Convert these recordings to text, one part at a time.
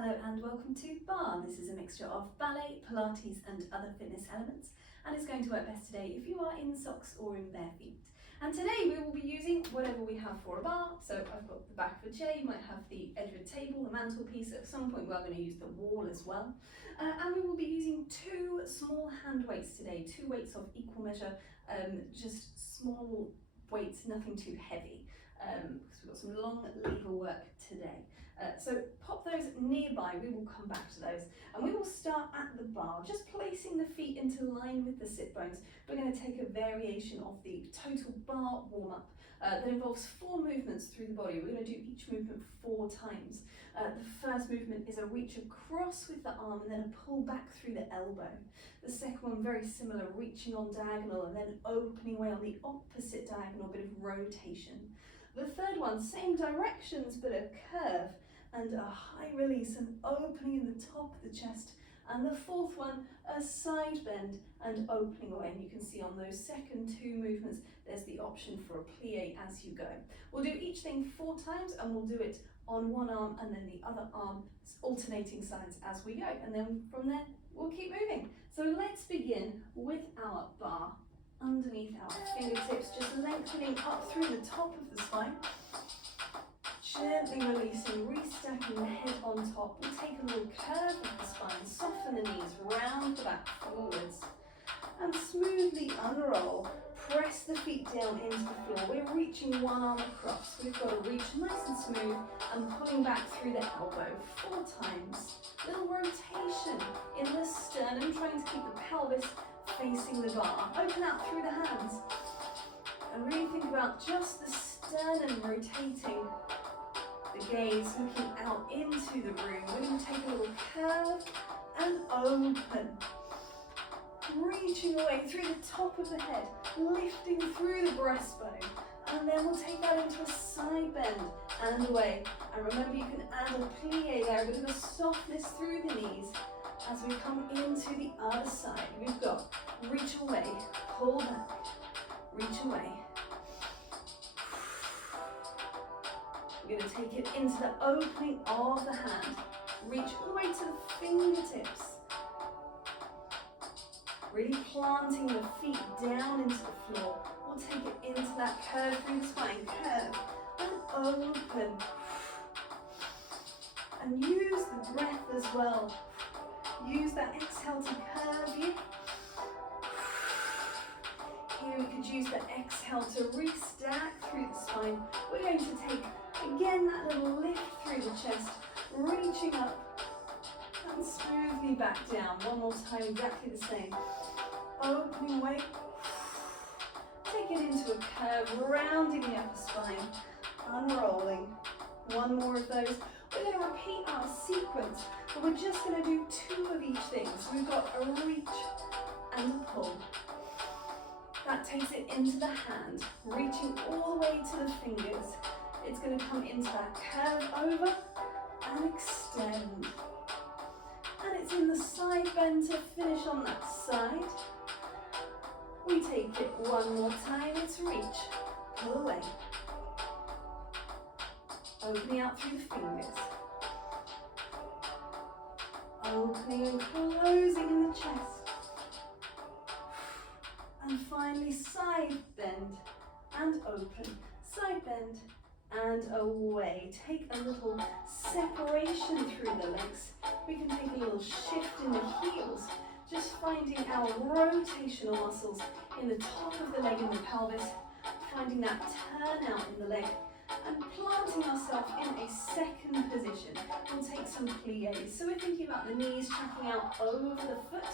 Hello and welcome to Barre. This is a mixture of ballet, Pilates and other fitness elements, and it's going to work best today if you are in socks or in bare feet. And today we will be using whatever we have for a bar. So I've got the back of a chair, you might have the edge of a table, the mantelpiece. At some point we're going to use the wall as well. And we will be using two small hand weights today, two weights of equal measure, just small weights, nothing too heavy, because we've got some long lever work today. So pop those nearby, we will come back to those. And we will start at the bar, just placing the feet into line with the sit bones. We're going to take a variation of the Total Barre warm-up that involves 4 movements through the body. We're going to do each movement 4 times. The first movement is a reach across with the arm and then a pull back through the elbow. The second one, very similar, reaching on diagonal and then opening away on the opposite diagonal, a bit of rotation. The third one, same directions but a curve and a high release and opening in the top of the chest. And the fourth one, a side bend and opening away. And you can see on those second 2 movements, there's the option for a plie as you go. We'll do each thing 4 times and we'll do it on one arm and then the other arm, alternating sides as we go. And then from there, we'll keep moving. So let's begin with our bar underneath our fingertips, just lengthening up through the top of the spine. Gently releasing, restacking the head on top. We'll take a little curve of the spine, soften the knees, round the back forwards, and smoothly unroll. Press the feet down into the floor. We're reaching one arm across. We've got to reach nice and smooth and pulling back through the elbow 4 times. Little rotation in the sternum, trying to keep the pelvis facing the bar. Open out through the hands. And really think about just the sternum rotating. The gaze looking out into the room. We're going to take a little curve and open. Reaching away through the top of the head, lifting through the breastbone. And then we'll take that into a side bend and away. And remember, you can add a plie there, a bit of a softness through the knees as we come into the other side. We've got reach away, pull back, reach away. We're going to take it into the opening of the hand. Reach all the way to the fingertips. Really planting the feet down into the floor. We'll take it into that curve through the spine. Curve and open. And use the breath as well. Use that exhale to curve you. Here we could use the exhale to restack through the spine. We're going to take, again, that little lift through the chest, reaching up and smoothly back down. One more time, exactly the same. Opening away. Take it into a curve, rounding the upper spine, unrolling. One more of those. We're going to repeat our sequence, but we're just going to do 2 of each thing. So we've got a reach and a pull. That takes it into the hand, reaching all the way to the fingers. It's going to come into that curve over and extend. And it's in the side bend to finish on that side. We take it one more time, it's reach, pull away. Opening out through the fingers. Opening and closing in the chest. And finally side bend and open. Side bend and away. Take a little separation through the legs. We can take a little shift in the heels. Just finding our rotational muscles in the top of the leg and the pelvis. Finding that turn out in the leg. And planting ourselves in a second position. We'll take some plies. So we're thinking about the knees tracking out over the foot.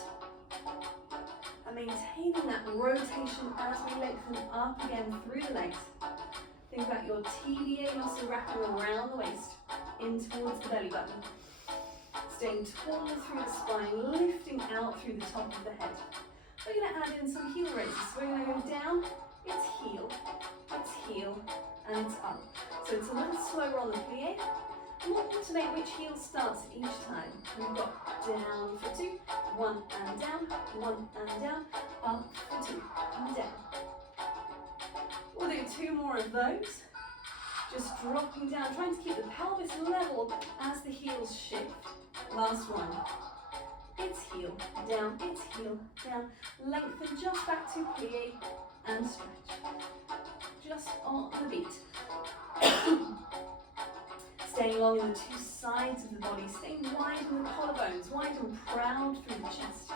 And maintaining that rotation as we lengthen up again through the legs. Think about your TBA muscle wrapping around the waist, in towards the belly button. Staying tall through the spine, lifting out through the top of the head. We're going to add in some heel raises. So we're going to go down, it's heel, and it's up. So it's a little slower on the plie. And we'll alternate which heel starts each time. We've got down for 2, 1 and down, 1 and down, up for 2 and down. We'll do 2 more of those. Just dropping down, trying to keep the pelvis level as the heels shift. Last one. It's heel, down, it's heel, down. Lengthen just back to plie and stretch. Just on the beat. Staying long in the two sides of the body, staying wide in the collarbones, wide and proud through the chest.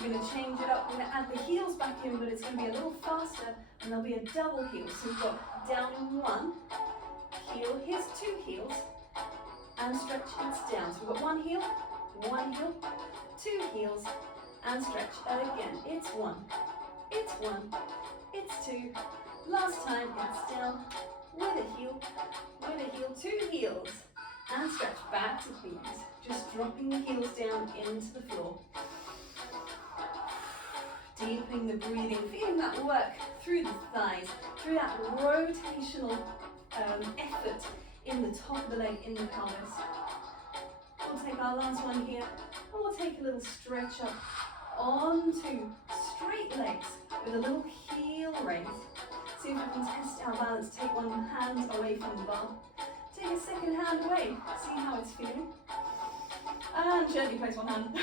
We're going to change it up, we're going to add the heels back in, but it's going to be a little faster, and there'll be a double heel. So we've got down in one, heel, here's two heels, and stretch, it's down. So we've got one heel, two heels, and stretch. Again, it's one, it's two. Last time, it's down, with a heel, two heels, and stretch back to please. Just dropping the heels down into the floor. Deepening the breathing, feeling that work through the thighs, through that rotational effort in the top of the leg, in the pelvis. We'll take our last one here, and we'll take a little stretch up onto straight legs with a little heel raise. See if we can test our balance. Take one hand away from the bar. Take a second hand away. See how it's feeling. And gently place one hand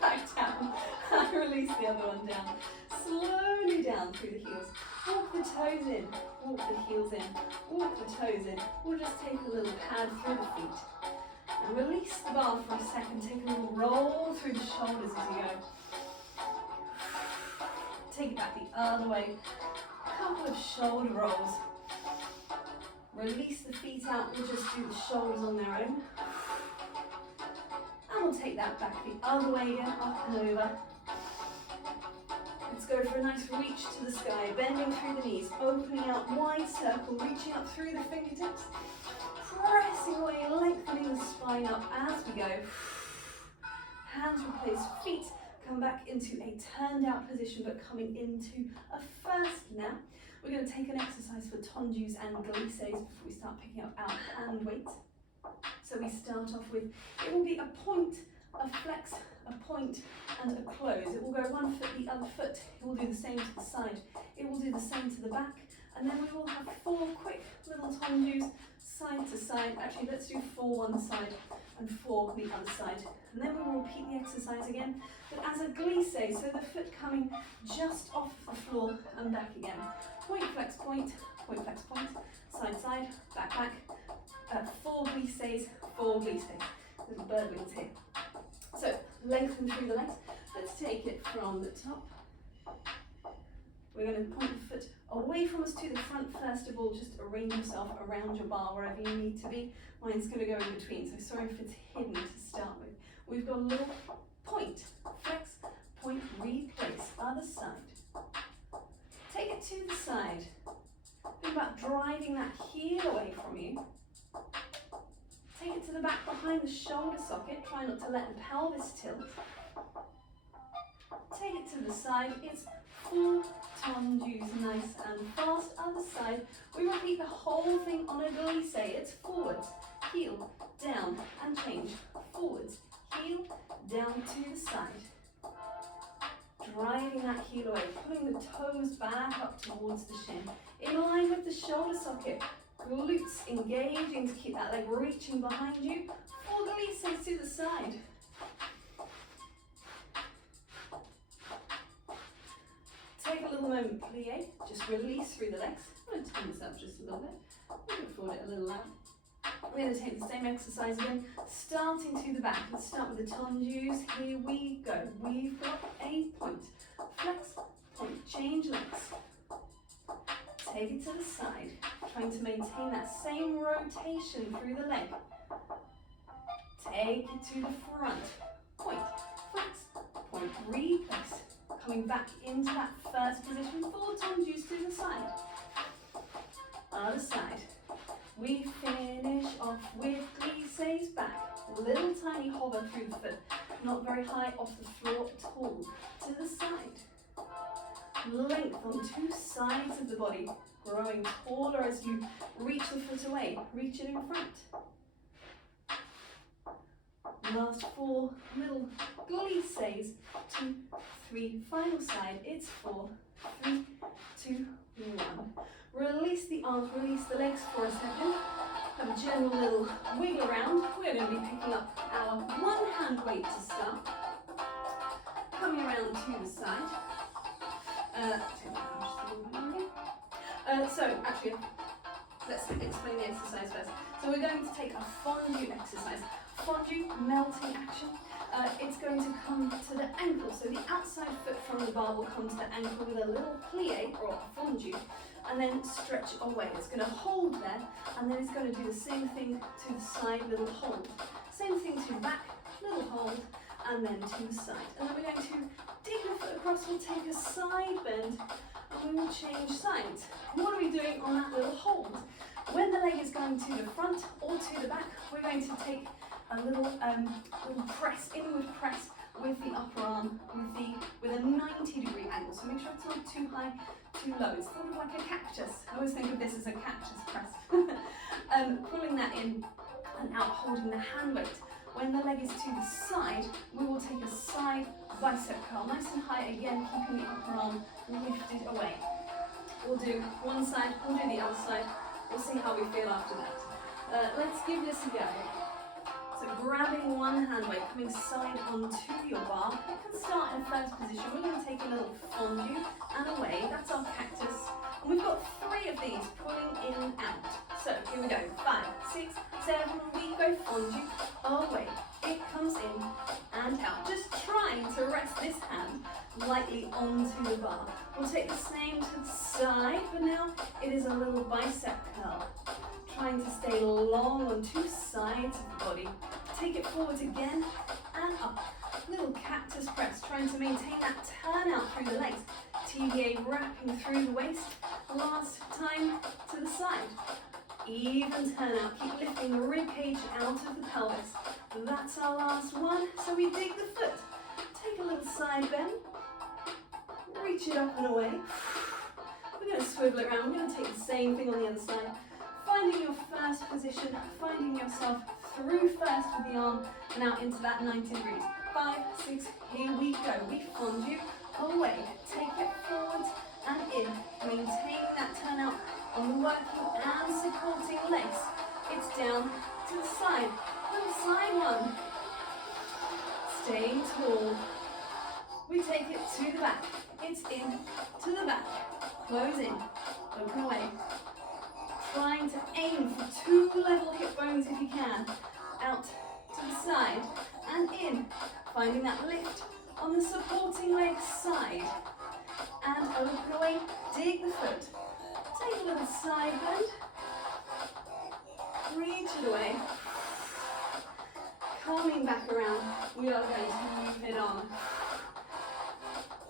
back down. And release the other one down. Slowly down through the heels. Walk the toes in. Walk the heels in. Walk the toes in. We'll just take a little pad through the feet. And release the bar for a second. Take a little roll through the shoulders as you go. Take it back the other way. Couple of shoulder rolls. Release the feet out, we'll just do the shoulders on their own. And we'll take that back the other way again, up and over. Let's go for a nice reach to the sky, bending through the knees, opening out wide circle, reaching up through the fingertips, pressing away, lengthening the spine up as we go. Hands replace feet. Come back into a turned out position, but coming into a first now. We're going to take an exercise for tendus and glisses before we start picking up our hand weight. So we start off with, it will be a point, a flex, a point, and a close. It will go one foot, the other foot. It will do the same to the side. It will do the same to the back. And then we will have 4 quick little tendus, side to side. Actually, let's do 4 one side and 4 the other side. And then we will repeat the exercise again, but as a glisse, so the foot coming just off the floor and back again. Point, flex, point, flex, point, side, side, back, back. 4 glisses, 4 glisses. Little bird wings here. So, lengthen through the legs. Let's take it from the top. We're going to point the foot away from us to the front first of all. Just arrange yourself around your bar wherever you need to be. Mine's going to go in between, so sorry if it's hidden to start with. We've got a little point, flex, point, replace, other side. Take it to the side. Think about driving that heel away from you. Take it to the back behind the shoulder socket. Try not to let the pelvis tilt. Take it to the side. It's 4 tendus, nice and fast. Other side. We repeat the whole thing on a glisse. It's forwards, heel, down, and change. Forwards, heel, down to the side. Driving that heel away, pulling the toes back up towards the shin. In line with the shoulder socket. Glutes engaging to keep that leg reaching behind you. 4 glisses to the side. Take a little moment, plie. Just release through the legs. I'm going to turn this up just a little bit. I'm going to forward it a little out. We're going to take the same exercise again, starting to the back. Let's start with the tendus. Here we go. We've got a point, flex, point, change legs. Take it to the side, trying to maintain that same rotation through the leg. Take it to the front, point, flex, point, replace. Coming back into that first position, 4 tendus to the side. Other side. We finish off with glisses back. Little tiny hover through the foot. Not very high off the floor at all. To the side. Length on 2 sides of the body. Growing taller as you reach the foot away. Reach it in front. Last 4 little glisses. 2, 3. Final side. It's 4, 3, 2, 1. Release the arms, release the legs for a second. Have a general little wiggle around. We're going to be picking up our one hand weight to start. Coming around to the side. So actually, let's explain the exercise first. So we're going to take a fondue exercise. Fondue, melting action. It's going to come to the ankle. So the outside foot from the bar will come to the ankle with a little plie or a fondue, and then stretch away. It's going to hold there, and then it's going to do the same thing to the side, little hold. Same thing to the back, little hold, and then to the side. And then we're going to dig the foot across, we'll take a side bend, and we will change sides. What are we doing on that little hold? When the leg is going to the front or to the back, we're going to take a little press, inward press with the upper arm, with a 90-degree angle. So make sure it's not too high, too low. It's sort of like a cactus. I always think of this as a cactus press. Pulling that in and out, holding the hand weight. When the leg is to the side, we will take a side bicep curl, nice and high again, keeping the upper arm lifted away. We'll do one side, we'll do the other side. We'll see how we feel after that. Let's give this a go. So grabbing one hand weight, coming side onto your bar. You can start in first position. We're going to take a little fondue and away. That's our cactus. And we've got 3 of these, pulling in and out. So here we go. 5, 6, 7, we go fondue, away. It comes in and out. Just trying to rest this hand lightly onto the bar. We'll take the same to the side, but now it is a little bicep curl. Trying to stay long on 2 sides of the body. Take it forwards again and up. Little cactus press, trying to maintain that turn out through the legs. TVA wrapping through the waist. Last time to the side. Even turn out. Keep lifting the rib cage out of the pelvis. That's our last one. So we dig the foot. Take a little side bend. Reach it up and away. We're going to swivel it around. We're going to take the same thing on the other side. Finding your first position, finding yourself through first with the arm and out into that 90 degrees. 5, 6, here we go. We fondue away. Take it forwards and in. Maintaining that turn out on the working and supporting legs. It's down to the side. Little side one. Staying tall. We take it to the back. It's in to the back. Close in. Open away. Trying to aim for 2 level hip bones if you can. Out to the side and in. Finding that lift on the supporting leg side. And open away, dig the foot. Take a little side bend. Reach it away. Coming back around, we are going to move it on.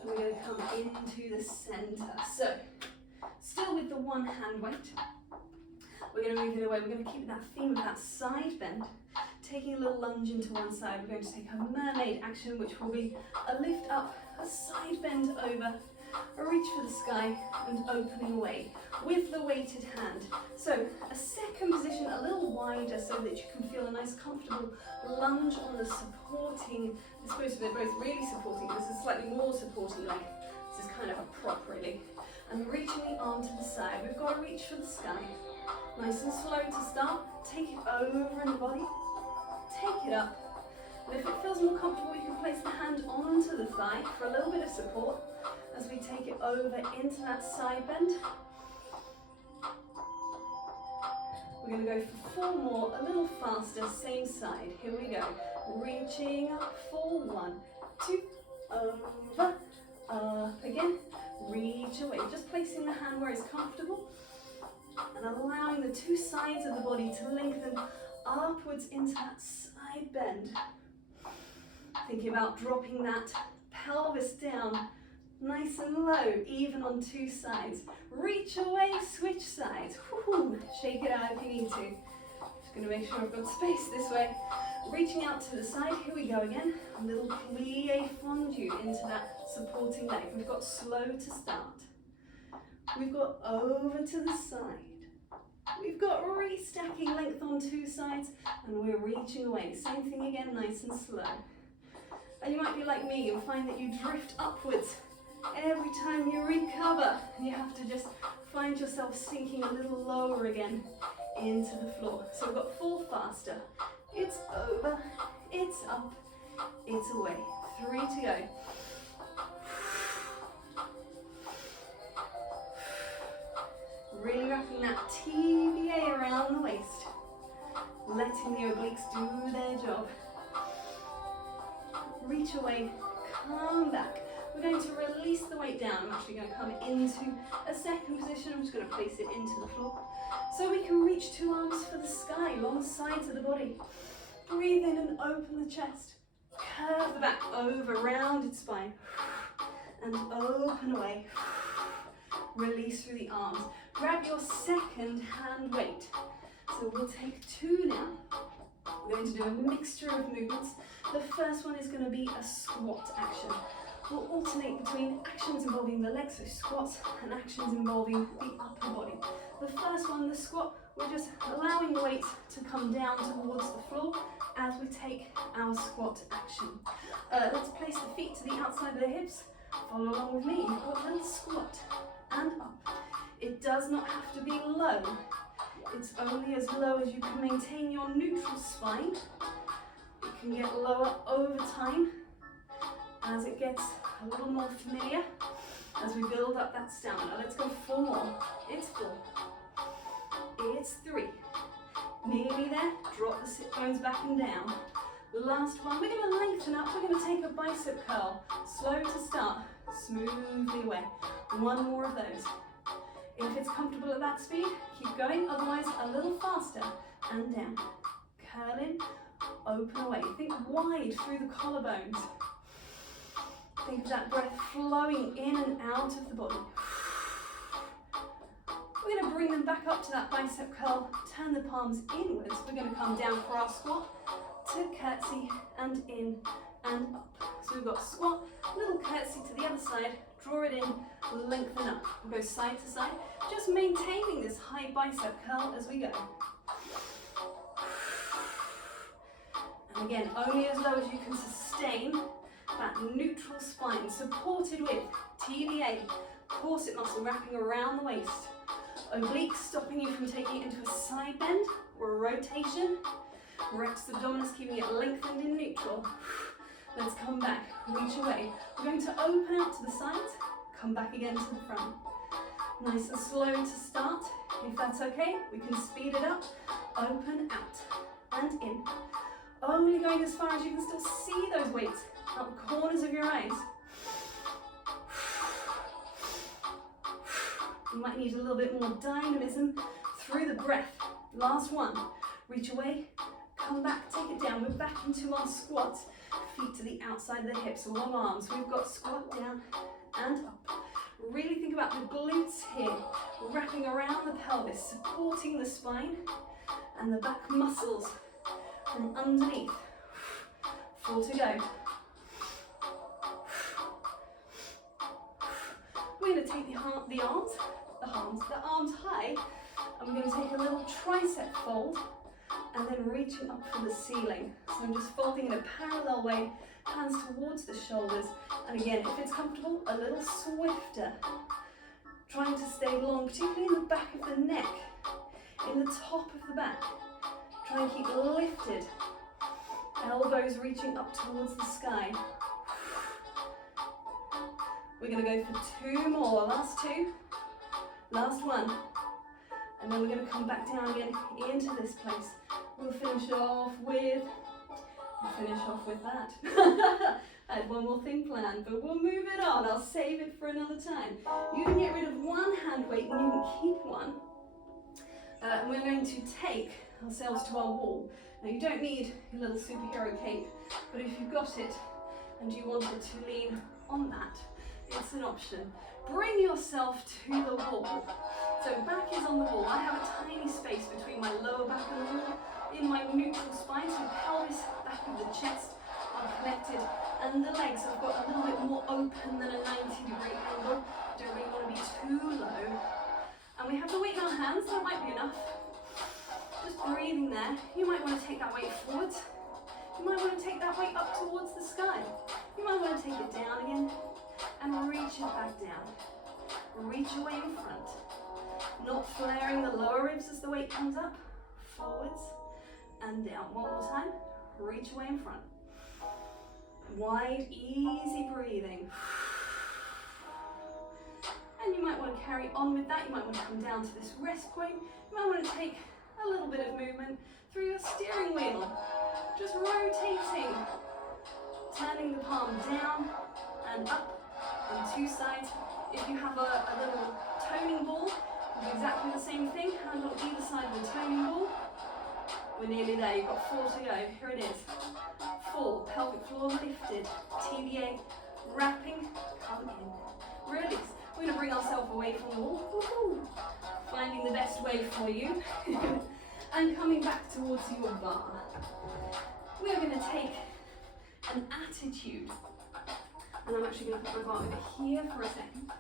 And we're going to come into the center. So, still with the one hand weight. We're going to move it away. We're going to keep that theme of that side bend. Taking a little lunge into one side. We're going to take a mermaid action, which will be a lift up, a side bend over, a reach for the sky, and opening away with the weighted hand. So a second position, a little wider, so that you can feel a nice comfortable lunge on the supporting. I suppose they're both really supporting. This is slightly more supporting leg. This is kind of a prop really. And reaching the arm to the side. We've got to reach for the sky. Nice and slow to start. Take it over in the body. Take it up. And if it feels more comfortable, you can place the hand onto the thigh for a little bit of support as we take it over into that side bend. We're going to go for 4 more, a little faster, same side. Here we go. Reaching up for 1, 2, over, up again. Reach away. Just placing the hand where it's comfortable and allowing the 2 sides of the body to lengthen upwards into that side bend. Thinking about dropping that pelvis down nice and low, even on 2 sides. Reach away, switch sides. Woo-hoo. Shake it out if you need to. Just going to make sure I've got space this way. Reaching out to the side, here we go again. A little plie fondue into that supporting leg. We've got slow to start. We've got over to the side. We've got restacking length on 2 sides, and we're reaching away. Same thing again, nice and slow. And you might be like me and find that you drift upwards Every time you recover, you have to just find yourself sinking a little lower again into the floor. So we've got 4 faster. It's over, it's up, it's away. 3 to go. Really wrapping that TVA around the waist. Letting the obliques do their job. Reach away, come back. We're going to release the weight down. I'm actually going to come into a second position. I'm just going to place it into the floor. So we can reach 2 arms for the sky, long sides of the body. Breathe in and open the chest. Curve the back over, rounded spine. And open away. Release through the arms. Grab your second hand weight. So we'll take 2 now. We're going to do a mixture of movements. The first one is going to be a squat action. We'll alternate between actions involving the legs, so squats, and actions involving the upper body. The first one, the squat, we're just allowing the weight to come down towards the floor as we take our squat action. Let's place the feet to the outside of the hips. Follow along with me. You've got a little squat and up. It does not have to be low. It's only as low as you can maintain your neutral spine. It can get lower over time as it gets a little more familiar, as we build up that stamina. Let's go 4 more. It's 4. It's 3. Nearly there. Drop the sit bones back and down. Last one. We're going to lengthen up. We're going to take a bicep curl. Slow to start. Smoothly away. 1 more of those. If it's comfortable at that speed, keep going. Otherwise, a little faster and down. Curl in. Open away. Think wide through the collarbones. Think of that breath flowing in and out of the body. We're going to bring them back up to that bicep curl. Turn the palms inwards. We're going to come down for our squat to curtsy and in and up. So we've got squat, little curtsy to the other side, draw it in, lengthen up. We'll go side to side, just maintaining this high bicep curl as we go. And again, only as low as you can sustain that neutral spine, supported with TVA, corset muscle wrapping around the waist. Obliques stopping you from taking it into a side bend or a rotation. Rectus abdominis keeping it lengthened in neutral. Let's come back, reach away. We're going to open out to the sides, come back again to the front. Nice and slow to start. If that's okay, we can speed it up. Open out and in. Only going as far as you can still see those weights out the corners of your eyes. You might need a little bit more dynamism through the breath. Last one. Reach away, come back, take it down. We're back into our squats. Feet to the outside of the hips, long arms. We've got squat down and up. Really think about the glutes here, wrapping around the pelvis, supporting the spine and the back muscles from underneath. 4 to go. We're going to take the arms high, and we're going to take a little tricep fold and then reaching up for the ceiling. So I'm just folding in a parallel way, hands towards the shoulders, and again, if it's comfortable, a little swifter. Trying to stay long, particularly in the back of the neck, in the top of the back. Try and keep lifted. Elbows reaching up towards the sky. We're going to go for 2 more, last 2, last 1, and then we're going to come back down again into this place. We'll finish off with that. I had one more thing planned, but we'll move it on. I'll save it for another time. You can get rid of 1 hand weight and you can keep 1. And we're going to take ourselves to our wall. Now you don't need your little superhero cape, but if you've got it and you wanted to lean on that, it's an option. Bring yourself to the wall. So back is on the wall. I have a tiny space between my lower back and the wall in my neutral spine, so pelvis, back of the chest are connected, and the legs have got a little bit more open than a 90-degree angle. Don't really want to be too low. And we have the weight in our hands, that might be enough. Just breathing there. You might want to take that weight forwards. You might want to take that weight up towards the sky. You might want to take it down again. and reach it back down. Reach away in front. Not flaring the lower ribs as the weight comes up. Forwards and down. One more time. Reach away in front. Wide, easy breathing. And you might want to carry on with that. You might want to come down to this rest point. You might want to take a little bit of movement through your steering wheel. Just rotating. Turning the palm down and up on two sides. If you have a little toning ball, do exactly the same thing. Hand on either side of the toning ball. We're nearly there. You've got 4 to go. Here it is. 4. Pelvic floor lifted. TBA. Wrapping. Come in. Release. We're going to bring ourselves away from the wall. Woo-hoo. Finding the best way for you. And coming back towards your bar. We're going to take an attitude. And I'm actually going to put my bar over here for a second,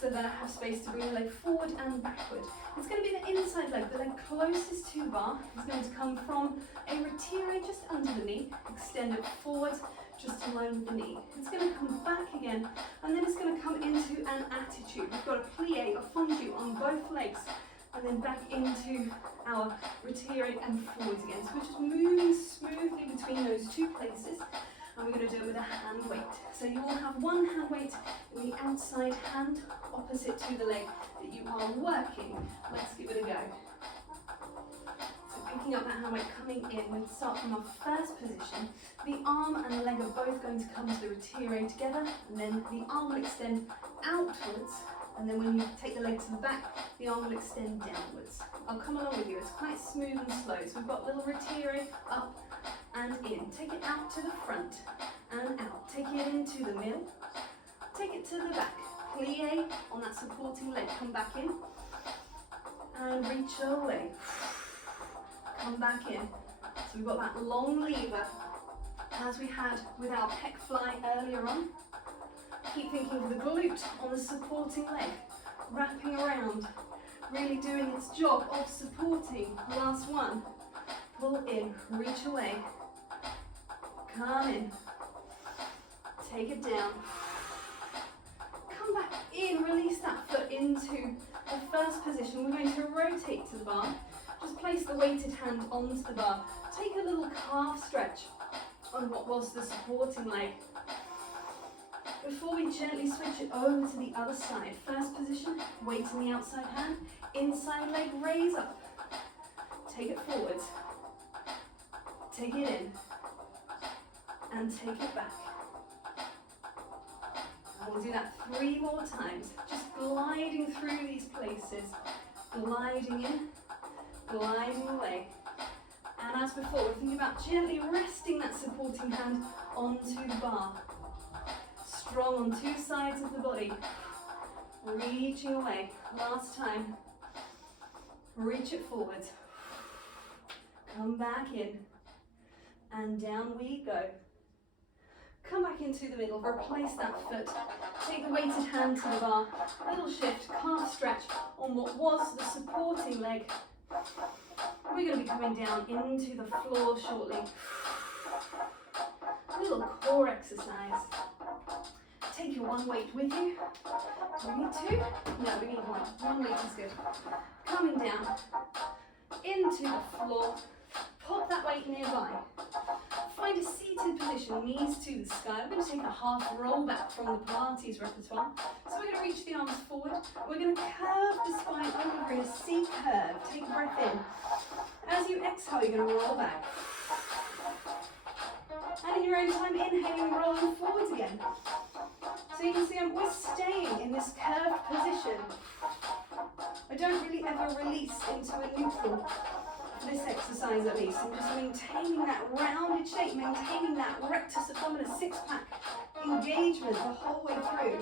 so that I have space to bring the leg forward and backward. It's going to be the inside leg, the leg closest to bar. It's going to come from a retire just under the knee, extend it forward, just in line with the knee. It's going to come back again, and then it's going to come into an attitude. We've got a plie, a fondu on both legs, and then back into our retire and forwards again. So we're just moving smoothly between those two places. And we're going to do it with a hand weight. So you will have one hand weight in the outside hand opposite to the leg that you are working. Let's give it a go. So picking up that hand weight, coming in, we'll start from our first position. The arm and the leg are both going to come to the retire together, and then the arm will extend outwards, and then when you take the leg to the back, the arm will extend downwards. I'll come along with you. It's quite smooth and slow. So we've got little retire up and in. Take it out to the front and out. Take it into the middle. Take it to the back. Plie on that supporting leg. Come back in and reach away. Come back in. So we've got that long lever as we had with our pec fly earlier on. Keep thinking of the glute on the supporting leg. Wrapping around. Really doing its job of supporting. Last one. Pull in. Reach away. Come in. Take it down. Come back in. Release that foot into the first position. We're going to rotate to the bar. Just place the weighted hand onto the bar. Take a little calf stretch on what was the supporting leg. Before we gently switch it over to the other side. First position, weight in the outside hand. Inside leg, raise up. Take it forwards. Take it in. And take it back. And we'll do that 3 more times. Just gliding through these places. Gliding in, gliding away. And as before, we're thinking about gently resting that supporting hand onto the bar. Strong on 2 sides of the body. Reaching away. Last time. Reach it forward. Come back in. And down we go. Come back into the middle, replace that foot. Take the weighted hand to the bar. Little shift, calf stretch on what was the supporting leg. We're going to be coming down into the floor shortly. A little core exercise. Take your one weight with you. Do we need 2? No, we need 1. 1 weight is good. Coming down into the floor. Pop that weight nearby. Find a seated position, knees to the sky. We're going to take a half roll back from the Pilates repertoire. So we're going to reach the arms forward. We're going to curve the spine over. We're going to C curve. Take a breath in. As you exhale, you're going to roll back. And in your own time, inhaling, rolling forwards again. So you can see we're staying in this curved position. I don't really ever release into a neutral. This exercise at least, I'm just maintaining that rounded shape, maintaining that rectus abdominis 6-pack engagement the whole way through.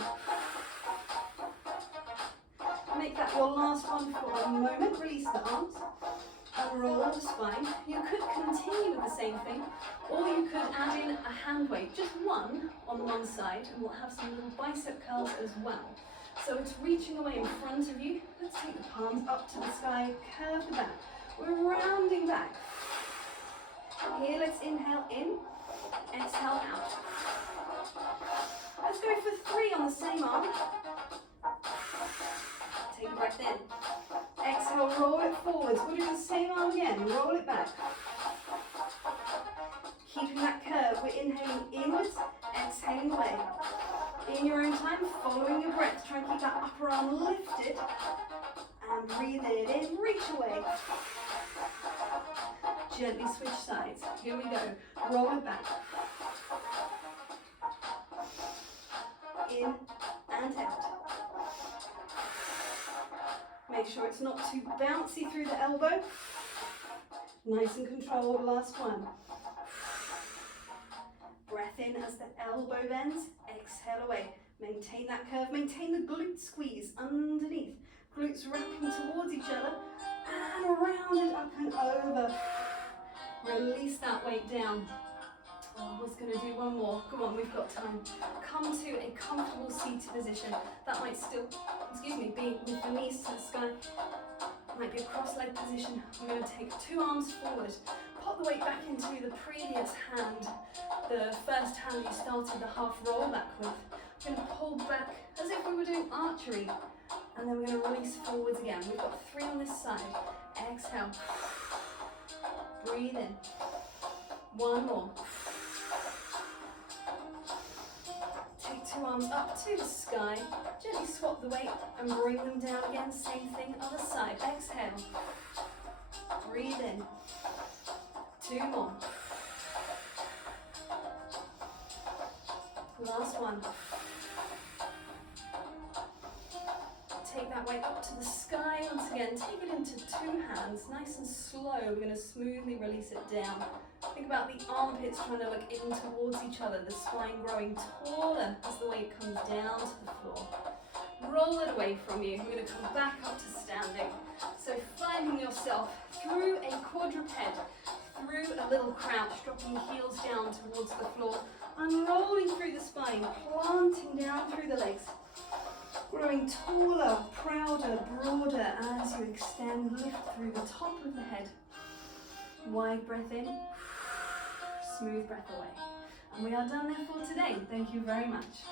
Make that your last one for a moment. Release the arms and roll the spine. You could continue with the same thing, or you could add in a hand weight, just one on one side, and we'll have some little bicep curls as well. So it's reaching away in front of you. Let's take the palms up to the sky, curve the back. We're rounding back. Here, let's inhale in. exhale out. Let's go for 3 on the same arm. Take a breath in. Exhale, roll it forwards. We'll do the same arm again. Roll it back. Keeping that curve, we're inhaling inwards, exhaling away. In your own time, following your breath. Try and keep that upper arm lifted. And breathe it in, reach away. Gently switch sides. Here we go. Roll it back. In and out. Make sure it's not too bouncy through the elbow. Nice and controlled, last one. Breath in as the elbow bends. Exhale away. Maintain that curve. Maintain the glute squeeze underneath. Glutes wrapping towards each other. And round it up and over. Release that weight down. I was going to do one more. Come on, we've got time. Come to a comfortable seated position. That might still, be with the knees to the sky. Might be a cross-legged position. We're going to take 2 arms forward. Pop the weight back into the previous hand, the first hand you started the half roll back with. We're going to pull back as if we were doing archery. And then we're going to release forwards again. We've got 3 on this side. Exhale. Breathe in. 1 more. Take 2 arms up to the sky. Gently swap the weight and bring them down again. Same thing, other side. Exhale. Breathe in. 2 more. Last one. Take that weight up to the sky once again. Take it into 2 hands, nice and slow. We're going to smoothly release it down. Think about the armpits trying to look in towards each other, the spine growing taller as the weight comes down to the floor. Roll it away from you. We're going to come back up to standing. So finding yourself through a quadruped, through a little crouch, dropping the heels down towards the floor, unrolling through the spine, planting down through the legs. Growing taller, prouder, broader as you extend, lift through the top of the head. Wide breath in, smooth breath away. And we are done there for today. Thank you very much.